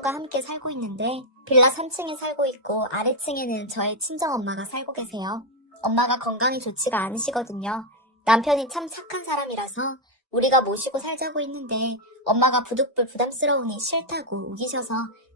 가 함께 살고 있는데 빌라 3층에 살고 있고 아래층에는 저의 친정엄마가 살고 계세요. 엄마가 건강이 좋지가 않으시거든요. 남편이 참 착한 사람이라서 우리가 모시고 살자고 했는데 엄마가 부득불 부담스러우니 싫다고 우기셔서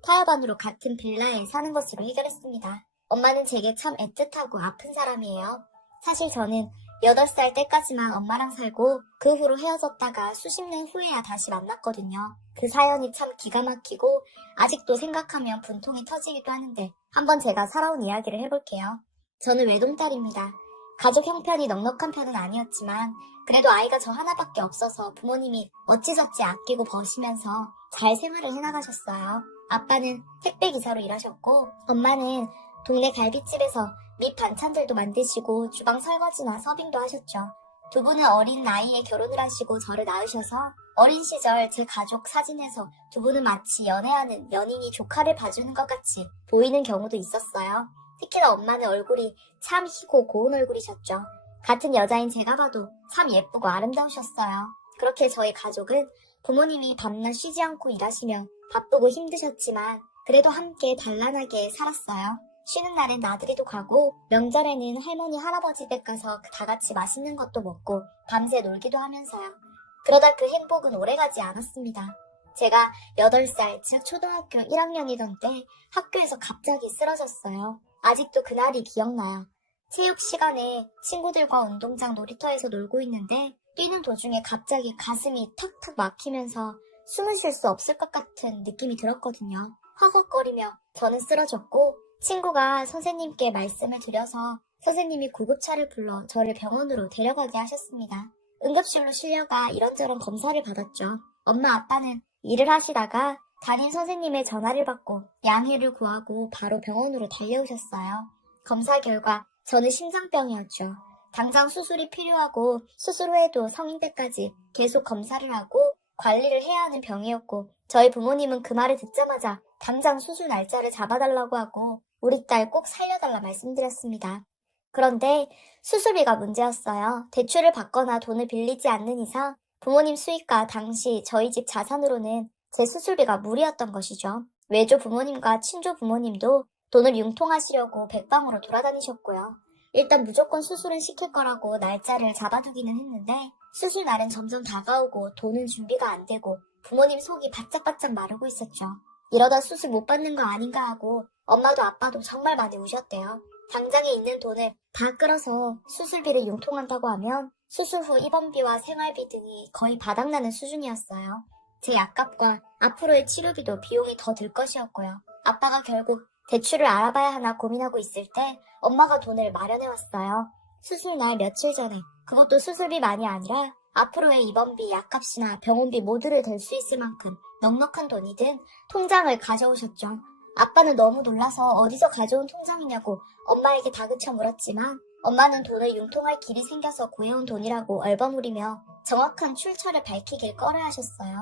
타협안으로 같은 빌라에 사는 것으로 해결했습니다. 엄마는 제게 참 애틋하고 아픈 사람이에요. 사실 저는 8살 때까지만 엄마랑 살고 그 후로 헤어졌다가 수십 년 후에야 다시 만났거든요. 그 사연이 참 기가 막히고 아직도 생각하면 분통이 터지기도 하는데 한번 제가 살아온 이야기를 해볼게요. 저는 외동딸입니다. 가족 형편이 넉넉한 편은 아니었지만 그래도 아이가 저 하나밖에 없어서 부모님이 어찌저찌 아끼고 버시면서 잘 생활을 해나가셨어요. 아빠는 택배기사로 일하셨고 엄마는 동네 갈비집에서 밑 반찬들도 만드시고 주방 설거지나 서빙도 하셨죠. 두 분은 어린 나이에 결혼을 하시고 저를 낳으셔서 어린 시절 제 가족 사진에서 두 분은 마치 연애하는 연인이 조카를 봐주는 것 같이 보이는 경우도 있었어요. 특히나 엄마는 얼굴이 참 희고 고운 얼굴이셨죠. 같은 여자인 제가 봐도 참 예쁘고 아름다우셨어요. 그렇게 저희 가족은 부모님이 밤낮 쉬지 않고 일하시며 바쁘고 힘드셨지만 그래도 함께 단란하게 살았어요. 쉬는 날엔 나들이도 가고 명절에는 할머니 할아버지 댁 가서 다 같이 맛있는 것도 먹고 밤새 놀기도 하면서요. 그러다 그 행복은 오래가지 않았습니다. 제가 8살, 즉 초등학교 1학년이던 때 학교에서 갑자기 쓰러졌어요. 아직도 그날이 기억나요. 체육 시간에 친구들과 운동장 놀이터에서 놀고 있는데 뛰는 도중에 갑자기 가슴이 턱턱 막히면서 숨을 쉴 수 없을 것 같은 느낌이 들었거든요. 허걱거리며 저는 쓰러졌고 친구가 선생님께 말씀을 드려서 선생님이 구급차를 불러 저를 병원으로 데려가게 하셨습니다. 응급실로 실려가 이런저런 검사를 받았죠. 엄마 아빠는 일을 하시다가 담임 선생님의 전화를 받고 양해를 구하고 바로 병원으로 달려오셨어요. 검사 결과 저는 심장병이었죠. 당장 수술이 필요하고 수술 후에도 성인 때까지 계속 검사를 하고 관리를 해야 하는 병이었고 저희 부모님은 그 말을 듣자마자 당장 수술 날짜를 잡아달라고 하고 우리 딸 꼭 살려달라 말씀드렸습니다. 그런데 수술비가 문제였어요. 대출을 받거나 돈을 빌리지 않는 이상 부모님 수입과 당시 저희 집 자산으로는 제 수술비가 무리였던 것이죠. 외조 부모님과 친조 부모님도 돈을 융통하시려고 백방으로 돌아다니셨고요. 일단 무조건 수술은 시킬 거라고 날짜를 잡아두기는 했는데 수술 날은 점점 다가오고 돈은 준비가 안 되고 부모님 속이 바짝바짝 마르고 있었죠. 이러다 수술 못 받는 거 아닌가 하고 엄마도 아빠도 정말 많이 우셨대요. 당장에 있는 돈을 다 끌어서 수술비를 융통한다고 하면 수술 후 입원비와 생활비 등이 거의 바닥나는 수준이었어요. 제 약값과 앞으로의 치료비도 비용이 더 들 것이었고요. 아빠가 결국 대출을 알아봐야 하나 고민하고 있을 때 엄마가 돈을 마련해왔어요. 수술 날 며칠 전에 그것도 수술비만이 아니라 앞으로의 입원비, 약값이나 병원비 모두를 댈 수 있을 만큼 넉넉한 돈이 든 통장을 가져오셨죠. 아빠는 너무 놀라서 어디서 가져온 통장이냐고 엄마에게 다그쳐 물었지만 엄마는 돈을 융통할 길이 생겨서 구해온 돈이라고 얼버무리며 정확한 출처를 밝히길 꺼려하셨어요.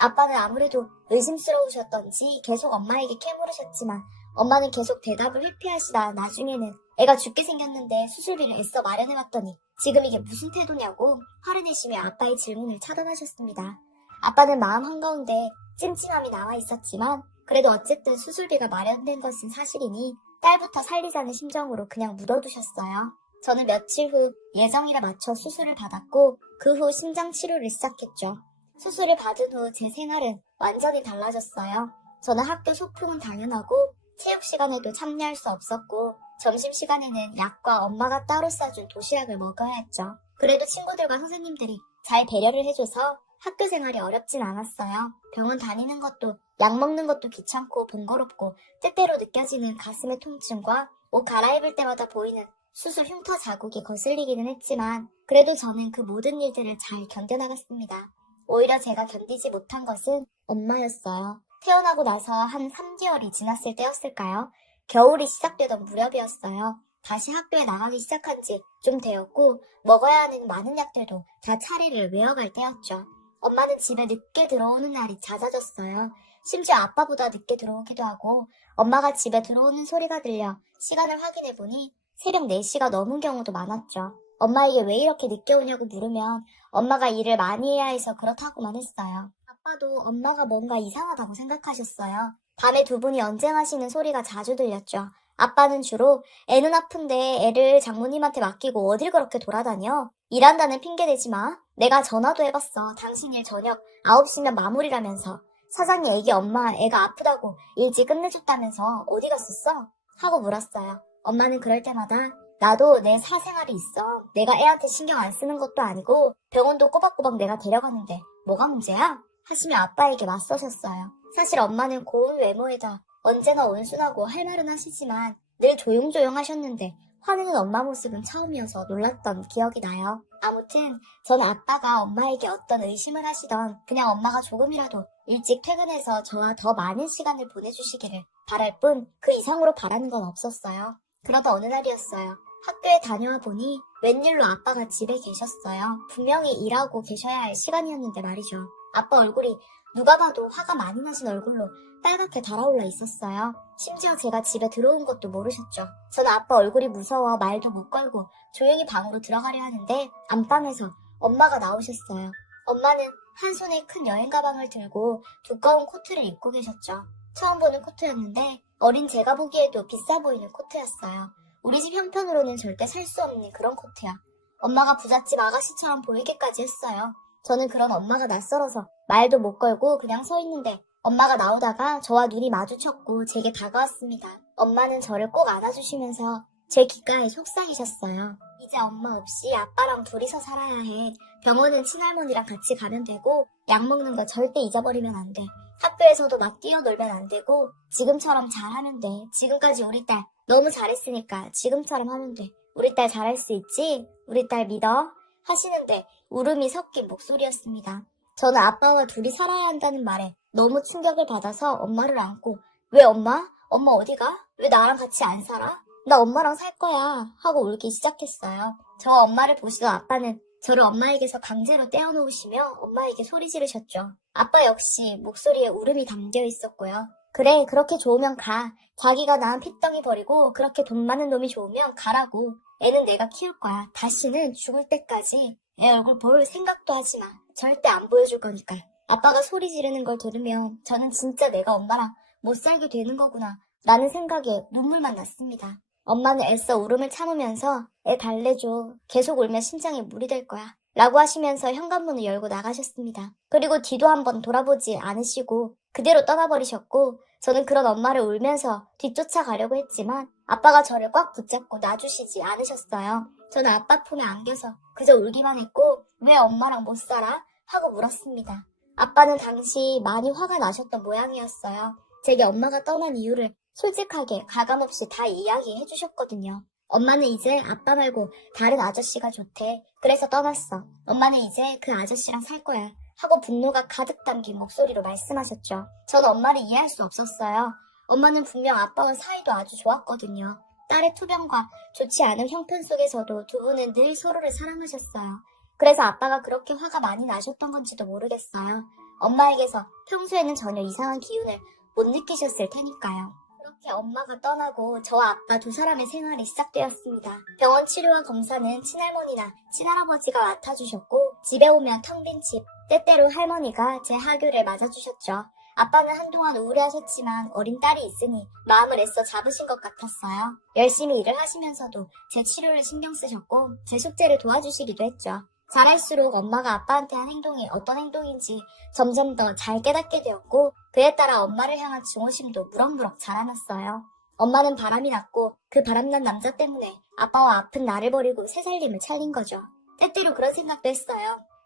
아빠는 아무래도 의심스러우셨던지 계속 엄마에게 캐물으셨지만 엄마는 계속 대답을 회피하시다 나중에는 애가 죽게 생겼는데 수술비를 애써 마련해왔더니 지금 이게 무슨 태도냐고 화를 내시며 아빠의 질문을 차단하셨습니다. 아빠는 마음 한가운데 찜찜함이 남아 있었지만 그래도 어쨌든 수술비가 마련된 것은 사실이니 딸부터 살리자는 심정으로 그냥 묻어두셨어요. 저는 며칠 후 예정일에 맞춰 수술을 받았고 그 후 심장 치료를 시작했죠. 수술을 받은 후 제 생활은 완전히 달라졌어요. 저는 학교 소풍은 당연하고 체육 시간에도 참여할 수 없었고 점심시간에는 약과 엄마가 따로 싸준 도시락을 먹어야 했죠. 그래도 친구들과 선생님들이 잘 배려를 해줘서 학교 생활이 어렵진 않았어요. 병원 다니는 것도 약 먹는 것도 귀찮고 번거롭고 때때로 느껴지는 가슴의 통증과 옷 갈아입을 때마다 보이는 수술 흉터 자국이 거슬리기는 했지만 그래도 저는 그 모든 일들을 잘 견뎌나갔습니다. 오히려 제가 견디지 못한 것은 엄마였어요. 태어나고 나서 한 3개월이 지났을 때였을까요? 겨울이 시작되던 무렵이었어요. 다시 학교에 나가기 시작한 지 좀 되었고 먹어야 하는 많은 약들도 다 차례를 외워갈 때였죠. 엄마는 집에 늦게 들어오는 날이 잦아졌어요. 심지어 아빠보다 늦게 들어오기도 하고 엄마가 집에 들어오는 소리가 들려 시간을 확인해보니 새벽 4시가 넘은 경우도 많았죠. 엄마에게 왜 이렇게 늦게 오냐고 물으면 엄마가 일을 많이 해야 해서 그렇다고만 했어요. 아빠도 엄마가 뭔가 이상하다고 생각하셨어요. 밤에 두 분이 언쟁하시는 소리가 자주 들렸죠. 아빠는 주로 애는 아픈데 애를 장모님한테 맡기고 어딜 그렇게 돌아다녀? 일한다는 핑계 대지 마. 내가 전화도 해봤어. 당신 일 저녁 9시면 마무리라면서. 사장이 애기 엄마 애가 아프다고 일찍 끝내줬다면서 어디 갔었어? 하고 물었어요. 엄마는 그럴 때마다 나도 내 사생활이 있어. 내가 애한테 신경 안 쓰는 것도 아니고 병원도 꼬박꼬박 내가 데려가는데 뭐가 문제야? 하시며 아빠에게 맞서셨어요. 사실 엄마는 고운 외모에다 언제나 온순하고 할 말은 하시지만 늘 조용조용 하셨는데 화내는 엄마 모습은 처음이어서 놀랐던 기억이 나요. 아무튼 저는 아빠가 엄마에게 어떤 의심을 하시던 그냥 엄마가 조금이라도 일찍 퇴근해서 저와 더 많은 시간을 보내주시기를 바랄 뿐 그 이상으로 바라는 건 없었어요. 그러다 어느 날이었어요. 학교에 다녀와 보니 웬일로 아빠가 집에 계셨어요. 분명히 일하고 계셔야 할 시간이었는데 말이죠. 아빠 얼굴이 누가 봐도 화가 많이 나신 얼굴로 빨갛게 달아올라 있었어요. 심지어 제가 집에 들어온 것도 모르셨죠. 저는 아빠 얼굴이 무서워 말도 못 걸고 조용히 방으로 들어가려 하는데 안방에서 엄마가 나오셨어요. 엄마는 한 손에 큰 여행 가방을 들고 두꺼운 코트를 입고 계셨죠. 처음 보는 코트였는데 어린 제가 보기에도 비싸 보이는 코트였어요. 우리 집 형편으로는 절대 살 수 없는 그런 코트야. 엄마가 부잣집 아가씨처럼 보이기까지 했어요. 저는 그런 엄마가 낯설어서 말도 못 걸고 그냥 서 있는데 엄마가 나오다가 저와 눈이 마주쳤고 제게 다가왔습니다. 엄마는 저를 꼭 안아주시면서 제 귓가에 속삭이셨어요. 이제 엄마 없이 아빠랑 둘이서 살아야 해. 병원은 친할머니랑 같이 가면 되고 약 먹는 거 절대 잊어버리면 안 돼. 학교에서도 막 뛰어놀면 안 되고 지금처럼 잘하면 돼. 지금까지 우리 딸 너무 잘했으니까 지금처럼 하면 돼. 우리 딸 잘할 수 있지? 우리 딸 믿어? 하시는데 울음이 섞인 목소리였습니다. 저는 아빠와 둘이 살아야 한다는 말에 너무 충격을 받아서 엄마를 안고 왜 엄마? 엄마 어디가? 왜 나랑 같이 안 살아? 나 엄마랑 살 거야 하고 울기 시작했어요. 저 엄마를 보시던 아빠는 저를 엄마에게서 강제로 떼어놓으시며 엄마에게 소리 지르셨죠. 아빠 역시 목소리에 울음이 담겨 있었고요. 그래 그렇게 좋으면 가. 자기가 낳은 핏덩이 버리고 그렇게 돈 많은 놈이 좋으면 가라고. 애는 내가 키울 거야. 다시는 죽을 때까지 애 얼굴 볼 생각도 하지 마. 절대 안 보여줄 거니까. 아빠가 소리 지르는 걸 들으면 저는 진짜 내가 엄마랑 못 살게 되는 거구나 라는 생각에 눈물만 났습니다. 엄마는 애써 울음을 참으면서 애 달래줘. 계속 울면 심장에 물이 될 거야. 라고 하시면서 현관문을 열고 나가셨습니다. 그리고 뒤도 한번 돌아보지 않으시고 그대로 떠나버리셨고 저는 그런 엄마를 울면서 뒤쫓아가려고 했지만 아빠가 저를 꽉 붙잡고 놔주시지 않으셨어요. 저는 아빠 품에 안겨서 그저 울기만 했고 왜 엄마랑 못 살아? 하고 물었습니다. 아빠는 당시 많이 화가 나셨던 모양이었어요. 제게 엄마가 떠난 이유를 솔직하게 가감없이 다 이야기해 주셨거든요. 엄마는 이제 아빠 말고 다른 아저씨가 좋대. 그래서 떠났어. 엄마는 이제 그 아저씨랑 살 거야. 하고 분노가 가득 담긴 목소리로 말씀하셨죠. 저는 엄마를 이해할 수 없었어요. 엄마는 분명 아빠와 사이도 아주 좋았거든요. 딸의 투병과 좋지 않은 형편 속에서도 두 분은 늘 서로를 사랑하셨어요. 그래서 아빠가 그렇게 화가 많이 나셨던 건지도 모르겠어요. 엄마에게서 평소에는 전혀 이상한 기운을 못 느끼셨을 테니까요. 그렇게 엄마가 떠나고 저와 아빠 두 사람의 생활이 시작되었습니다. 병원 치료와 검사는 친할머니나 친할아버지가 맡아주셨고 집에 오면 텅 빈 집, 때때로 할머니가 제 하교를 맞아주셨죠. 아빠는 한동안 우울해하셨지만 어린 딸이 있으니 마음을 애써 잡으신 것 같았어요. 열심히 일을 하시면서도 제 치료를 신경 쓰셨고 제 숙제를 도와주시기도 했죠. 자랄수록 엄마가 아빠한테 한 행동이 어떤 행동인지 점점 더 잘 깨닫게 되었고 그에 따라 엄마를 향한 증오심도 무럭무럭 자라났어요. 엄마는 바람이 났고 그 바람난 남자 때문에 아빠와 아픈 나를 버리고 새 살림을 차린 거죠. 때때로 그런 생각도 했어요.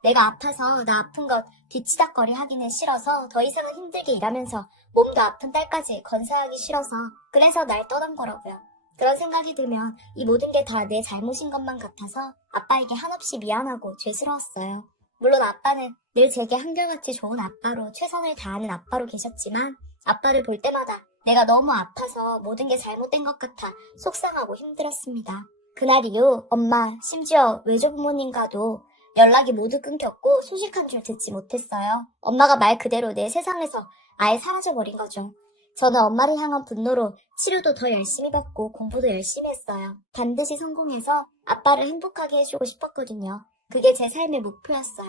내가 아파서 나 아픈 것 뒤치다거리 하기는 싫어서 더 이상은 힘들게 일하면서 몸도 아픈 딸까지 건사하기 싫어서 그래서 날 떠난 거라고요. 그런 생각이 들면 이 모든 게 다 내 잘못인 것만 같아서 아빠에게 한없이 미안하고 죄스러웠어요. 물론 아빠는 늘 제게 한결같이 좋은 아빠로 최선을 다하는 아빠로 계셨지만 아빠를 볼 때마다 내가 너무 아파서 모든 게 잘못된 것 같아 속상하고 힘들었습니다. 그날 이후 엄마, 심지어 외조부모님과도 연락이 모두 끊겼고 소식 한 줄 듣지 못했어요. 엄마가 말 그대로 내 세상에서 아예 사라져버린 거죠. 저는 엄마를 향한 분노로 치료도 더 열심히 받고 공부도 열심히 했어요. 반드시 성공해서 아빠를 행복하게 해주고 싶었거든요. 그게 제 삶의 목표였어요.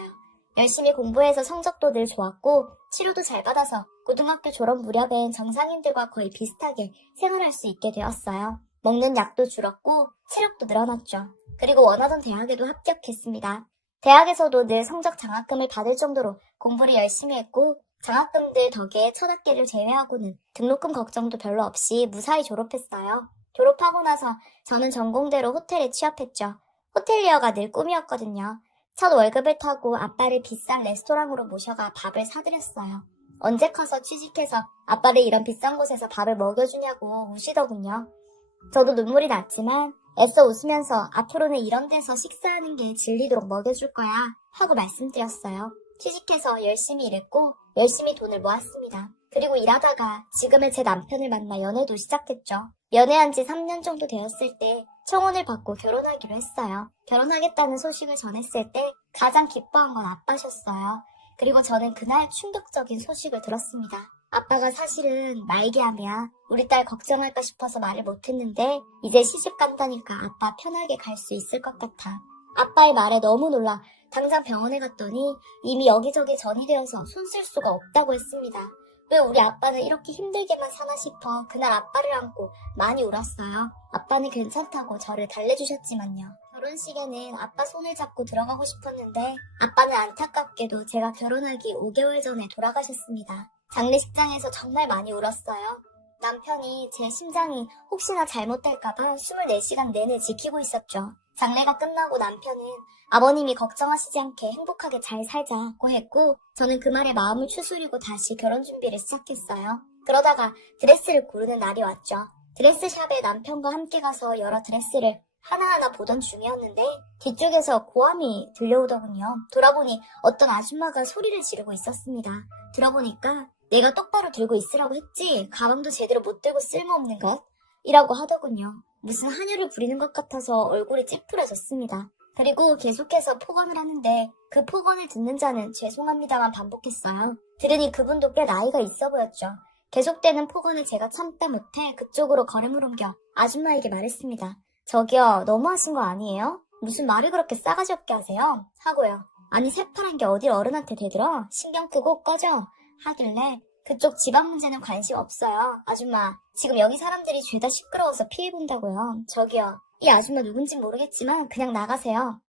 열심히 공부해서 성적도 늘 좋았고 치료도 잘 받아서 고등학교 졸업 무렵엔 정상인들과 거의 비슷하게 생활할 수 있게 되었어요. 먹는 약도 줄었고 체력도 늘어났죠. 그리고 원하던 대학에도 합격했습니다. 대학에서도 늘 성적 장학금을 받을 정도로 공부를 열심히 했고 장학금들 덕에 첫 학기를 제외하고는 등록금 걱정도 별로 없이 무사히 졸업했어요. 졸업하고 나서 저는 전공대로 호텔에 취업했죠. 호텔리어가 늘 꿈이었거든요. 첫 월급을 타고 아빠를 비싼 레스토랑으로 모셔가 밥을 사드렸어요. 언제 커서 취직해서 아빠를 이런 비싼 곳에서 밥을 먹여주냐고 우시더군요. 저도 눈물이 났지만 애써 웃으면서 앞으로는 이런 데서 식사하는 게 질리도록 먹여줄 거야 하고 말씀드렸어요. 취직해서 열심히 일했고 열심히 돈을 모았습니다. 그리고 일하다가 지금의 제 남편을 만나 연애도 시작했죠. 연애한 지 3년 정도 되었을 때 청혼을 받고 결혼하기로 했어요. 결혼하겠다는 소식을 전했을 때 가장 기뻐한 건 아빠셨어요. 그리고 저는 그날 충격적인 소식을 들었습니다. 아빠가 사실은 말기암이야. 우리 딸 걱정할까 싶어서 말을 못했는데 이제 시집 간다니까 아빠 편하게 갈 수 있을 것 같아. 아빠의 말에 너무 놀라 당장 병원에 갔더니 이미 여기저기 전이 되어서 손 쓸 수가 없다고 했습니다. 왜 우리 아빠는 이렇게 힘들게만 사나 싶어 그날 아빠를 안고 많이 울었어요. 아빠는 괜찮다고 저를 달래주셨지만요. 결혼식에는 아빠 손을 잡고 들어가고 싶었는데 아빠는 안타깝게도 제가 결혼하기 5개월 전에 돌아가셨습니다. 장례식장에서 정말 많이 울었어요. 남편이 제 심장이 혹시나 잘못될까봐 24시간 내내 지키고 있었죠. 장례가 끝나고 남편은 아버님이 걱정하시지 않게 행복하게 잘 살자고 했고 저는 그 말에 마음을 추스리고 다시 결혼 준비를 시작했어요. 그러다가 드레스를 고르는 날이 왔죠. 드레스샵에 남편과 함께 가서 여러 드레스를 하나하나 보던 중이었는데 뒤쪽에서 고함이 들려오더군요. 돌아보니 어떤 아줌마가 소리를 지르고 있었습니다. 들어보니까 내가 똑바로 들고 있으라고 했지 가방도 제대로 못 들고 쓸모없는 것? 이라고 하더군요. 무슨 한유를 부리는 것 같아서 얼굴이 찌푸려졌습니다. 그리고 계속해서 폭언을 하는데 그 폭언을 듣는 자는 죄송합니다만 반복했어요. 들으니 그분도 꽤 나이가 있어 보였죠. 계속되는 폭언을 제가 참다 못해 그쪽으로 걸음을 옮겨 아줌마에게 말했습니다. 저기요, 너무하신 거 아니에요? 무슨 말을 그렇게 싸가지 없게 하세요? 하고요. 아니 새파란 게 어딜 어른한테 대들어? 신경 끄고 꺼져. 하길래 그쪽 집안 문제는 관심 없어요. 아줌마, 지금 여기 사람들이 죄다 시끄러워서 피해본다고요. 저기요, 이 아줌마 누군진 모르겠지만 그냥 나가세요.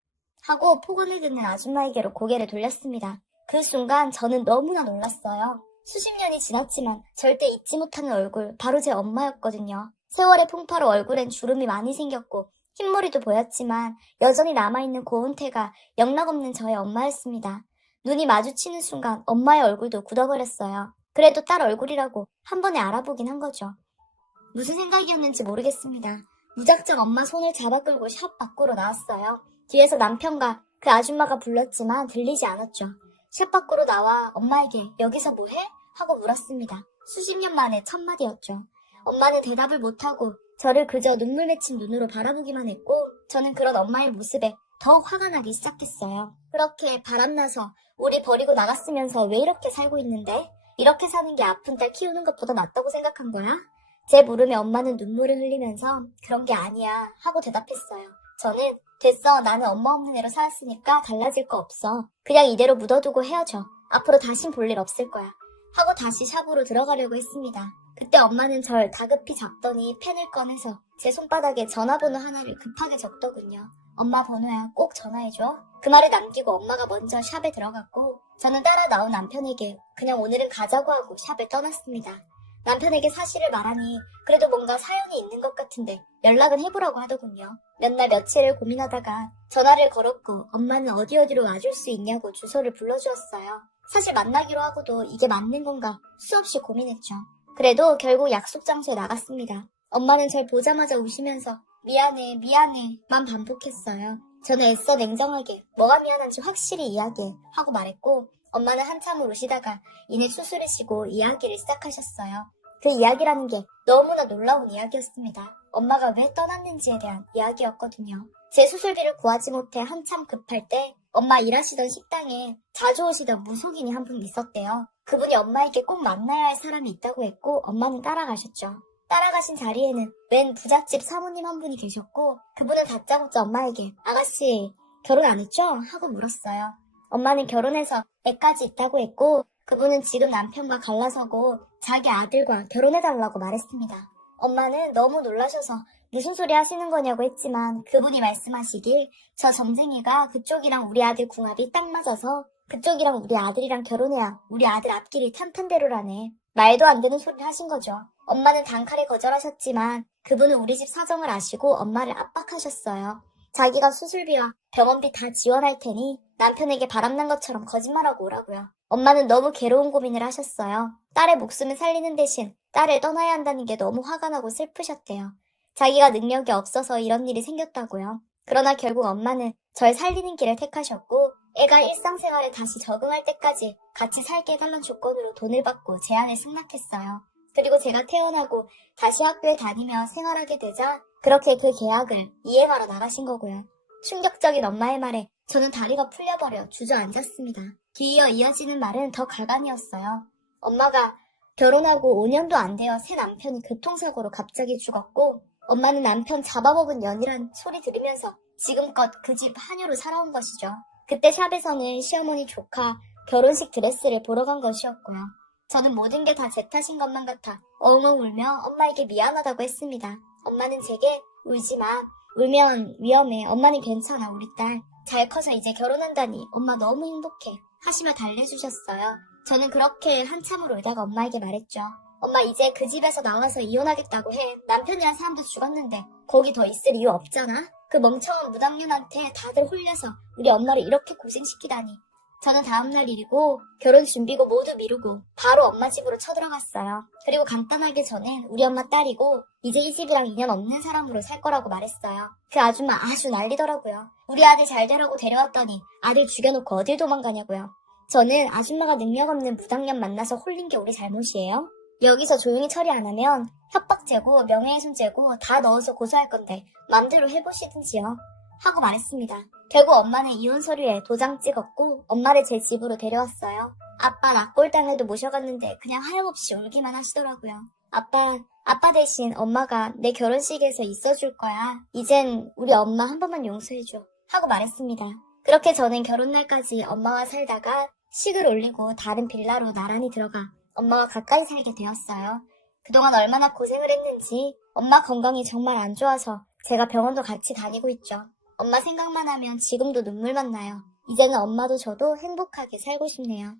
하고 폭언을 듣는 아줌마에게로 고개를 돌렸습니다. 그 순간 저는 너무나 놀랐어요. 수십 년이 지났지만 절대 잊지 못하는 얼굴, 바로 제 엄마였거든요. 세월의 풍파로 얼굴엔 주름이 많이 생겼고 흰머리도 보였지만 여전히 남아있는 고운태가 영락없는 저의 엄마였습니다. 눈이 마주치는 순간 엄마의 얼굴도 굳어버렸어요. 그래도 딸 얼굴이라고 한 번에 알아보긴 한 거죠. 무슨 생각이었는지 모르겠습니다. 무작정 엄마 손을 잡아 끌고 샵 밖으로 나왔어요. 뒤에서 남편과 그 아줌마가 불렀지만 들리지 않았죠. 샵 밖으로 나와 엄마에게 여기서 뭐해? 하고 물었습니다. 수십 년 만에 첫 마디였죠. 엄마는 대답을 못하고 저를 그저 눈물 맺힌 눈으로 바라보기만 했고 저는 그런 엄마의 모습에 더욱 화가 나기 시작했어요. 그렇게 바람나서 우리 버리고 나갔으면서 왜 이렇게 살고 있는데? 이렇게 사는 게 아픈 딸 키우는 것보다 낫다고 생각한 거야? 제 물음에 엄마는 눈물을 흘리면서 그런 게 아니야 하고 대답했어요. 저는 됐어, 나는 엄마 없는 애로 살았으니까 달라질 거 없어. 그냥 이대로 묻어두고 헤어져. 앞으로 다신 볼 일 없을 거야. 하고 다시 샵으로 들어가려고 했습니다. 그때 엄마는 절 다급히 잡더니 펜을 꺼내서 제 손바닥에 전화번호 하나를 급하게 적더군요. 엄마 번호야, 꼭 전화해줘. 그 말을 남기고 엄마가 먼저 샵에 들어갔고 저는 따라 나온 남편에게 그냥 오늘은 가자고 하고 샵을 떠났습니다. 남편에게 사실을 말하니 그래도 뭔가 사연이 있는 것 같은데 연락은 해보라고 하더군요. 몇 날 며칠을 고민하다가 전화를 걸었고 엄마는 어디로 와줄 수 있냐고 주소를 불러주었어요. 사실 만나기로 하고도 이게 맞는 건가 수없이 고민했죠. 그래도 결국 약속 장소에 나갔습니다. 엄마는 절 보자마자 우시면서 미안해 만 반복했어요. 저는 애써 냉정하게 뭐가 미안한지 확실히 이야기해 하고 말했고 엄마는 한참을 우시다가 이내 수술을 이야기를 시작하셨어요. 그 이야기라는 게 너무나 놀라운 이야기였습니다. 엄마가 왜 떠났는지에 대한 이야기였거든요. 제 수술비를 구하지 못해 한참 급할 때 엄마 일하시던 식당에 자주 오시던 무속인이 한 분 있었대요. 그분이 엄마에게 꼭 만나야 할 사람이 있다고 했고 엄마는 따라가셨죠. 따라가신 자리에는 웬 부잣집 사모님 한 분이 계셨고 그분은 다짜고짜 엄마에게 아가씨 결혼 안 했죠? 하고 물었어요. 엄마는 결혼해서 애까지 있다고 했고 그분은 지금 남편과 갈라서고 자기 아들과 결혼해달라고 말했습니다. 엄마는 너무 놀라셔서 무슨 소리 하시는 거냐고 했지만 그분이 말씀하시길 저 점쟁이가 그쪽이랑 우리 아들 궁합이 딱 맞아서 그쪽이랑 우리 아들이랑 결혼해야 우리 아들 앞길이 탄탄대로라네. 말도 안 되는 소리를 하신 거죠. 엄마는 단칼에 거절하셨지만 그분은 우리 집 사정을 아시고 엄마를 압박하셨어요. 자기가 수술비와 병원비 다 지원할 테니 남편에게 바람난 것처럼 거짓말하고 오라고요. 엄마는 너무 괴로운 고민을 하셨어요. 딸의 목숨을 살리는 대신 딸을 떠나야 한다는 게 너무 화가 나고 슬프셨대요. 자기가 능력이 없어서 이런 일이 생겼다고요. 그러나 결국 엄마는 절 살리는 길을 택하셨고 애가 일상생활에 다시 적응할 때까지 같이 살게 해달라는 조건으로 돈을 받고 제안을 승낙했어요. 그리고 제가 태어나고 다시 학교에 다니며 생활하게 되자 그렇게 그 계약을 이행하러 나가신 거고요. 충격적인 엄마의 말에 저는 다리가 풀려버려 주저앉았습니다. 뒤이어 이어지는 말은 더 가관이었어요. 엄마가 결혼하고 5년도 안 되어 새 남편이 교통사고로 갑자기 죽었고 엄마는 남편 잡아먹은 년이란 소리 들으면서 지금껏 그 집 한유로 살아온 것이죠. 그때 샵에서는 시어머니 조카 결혼식 드레스를 보러 간 것이었고요. 저는 모든 게 다 제 탓인 것만 같아 엉엉 울며 엄마에게 미안하다고 했습니다. 엄마는 제게 울지 마. 울면 위험해. 엄마는 괜찮아. 우리 딸. 잘 커서 이제 결혼한다니 엄마 너무 행복해. 하시며 달래주셨어요. 저는 그렇게 한참을 울다가 엄마에게 말했죠. 엄마 이제 그 집에서 나와서 이혼하겠다고 해. 남편이란 사람도 죽었는데 거기 더 있을 이유 없잖아. 그 멍청한 무당년한테 다들 홀려서 우리 엄마를 이렇게 고생시키다니. 저는 다음날 일이고 결혼 준비고 모두 미루고 바로 엄마 집으로 쳐들어갔어요. 그리고 간단하게 저는 우리 엄마 딸이고 이제 이 집이랑 인연 없는 사람으로 살 거라고 말했어요. 그 아줌마 아주 난리더라고요. 우리 아들 잘 되라고 데려왔더니 아들 죽여놓고 어딜 도망가냐고요. 저는 아줌마가 능력 없는 무당년 만나서 홀린 게 우리 잘못이에요? 여기서 조용히 처리 안 하면 협박죄고 명예훼손죄고 다 넣어서 고소할 건데 맘대로 해보시든지요. 하고 말했습니다. 결국 엄마는 이혼 서류에 도장 찍었고 엄마를 제 집으로 데려왔어요. 아빠 낙골당해도 모셔갔는데 그냥 하염없이 울기만 하시더라고요. 아빠 대신 엄마가 내 결혼식에서 있어줄 거야. 이젠 우리 엄마 한 번만 용서해줘. 하고 말했습니다. 그렇게 저는 결혼날까지 엄마와 살다가 식을 올리고 다른 빌라로 나란히 들어가 엄마와 가까이 살게 되었어요. 그동안 얼마나 고생을 했는지 엄마 건강이 정말 안 좋아서 제가 병원도 같이 다니고 있죠. 엄마 생각만 하면 지금도 눈물만 나요. 이제는 엄마도 저도 행복하게 살고 싶네요.